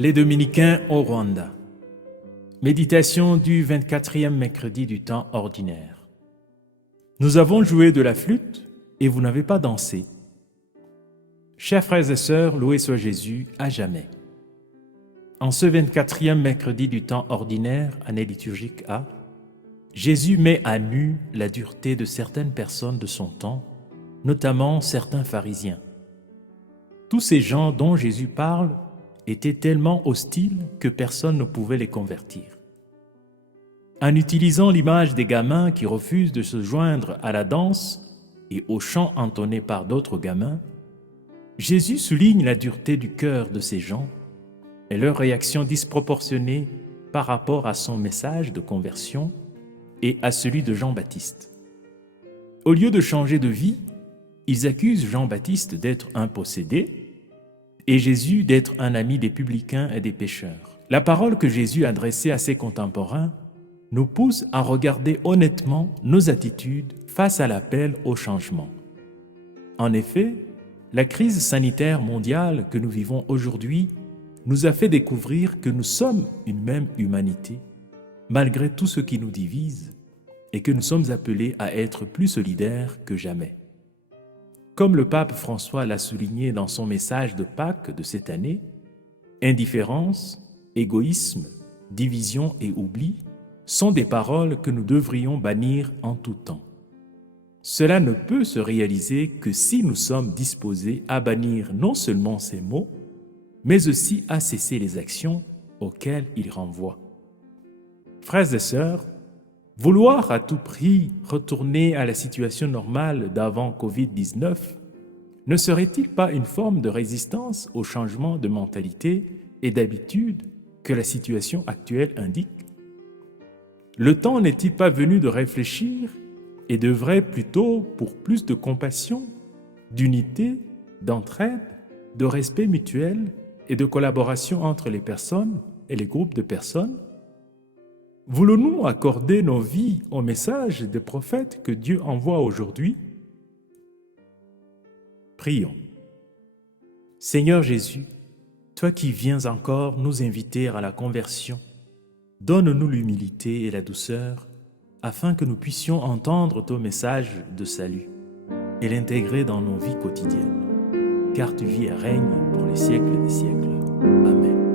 Les Dominicains au Rwanda. Méditation du 24e mercredi du temps ordinaire. Nous avons joué de la flûte et vous n'avez pas dansé. Chers frères et sœurs, loué soit Jésus à jamais. En ce 24e mercredi du temps ordinaire, année liturgique A, Jésus met à nu la dureté de certaines personnes de son temps, notamment certains pharisiens. Tous ces gens dont Jésus parle étaient tellement hostiles que personne ne pouvait les convertir. En utilisant l'image des gamins qui refusent de se joindre à la danse et au chant entonné par d'autres gamins, Jésus souligne la dureté du cœur de ces gens et leur réaction disproportionnée par rapport à son message de conversion et à celui de Jean-Baptiste. Au lieu de changer de vie, ils accusent Jean-Baptiste d'être un possédé et Jésus d'être un ami des publicains et des pécheurs. La parole que Jésus adressait à ses contemporains nous pousse à regarder honnêtement nos attitudes face à l'appel au changement. En effet, la crise sanitaire mondiale que nous vivons aujourd'hui nous a fait découvrir que nous sommes une même humanité, malgré tout ce qui nous divise, et que nous sommes appelés à être plus solidaires que jamais. Comme le pape François l'a souligné dans son message de Pâques de cette année, indifférence, égoïsme, division et oubli sont des paroles que nous devrions bannir en tout temps. Cela ne peut se réaliser que si nous sommes disposés à bannir non seulement ces mots, mais aussi à cesser les actions auxquelles ils renvoient. Frères et sœurs, vouloir à tout prix retourner à la situation normale d'avant Covid-19 ne serait-il pas une forme de résistance au changement de mentalité et d'habitude que la situation actuelle indique? Le temps n'est-il pas venu de réfléchir et d'œuvrer plutôt pour plus de compassion, d'unité, d'entraide, de respect mutuel et de collaboration entre les personnes et les groupes de personnes? Voulons-nous accorder nos vies au message des prophètes que Dieu envoie aujourd'hui? Prions. Seigneur Jésus, toi qui viens encore nous inviter à la conversion, donne-nous l'humilité et la douceur afin que nous puissions entendre ton message de salut et l'intégrer dans nos vies quotidiennes, car tu vis et règnes pour les siècles des siècles. Amen.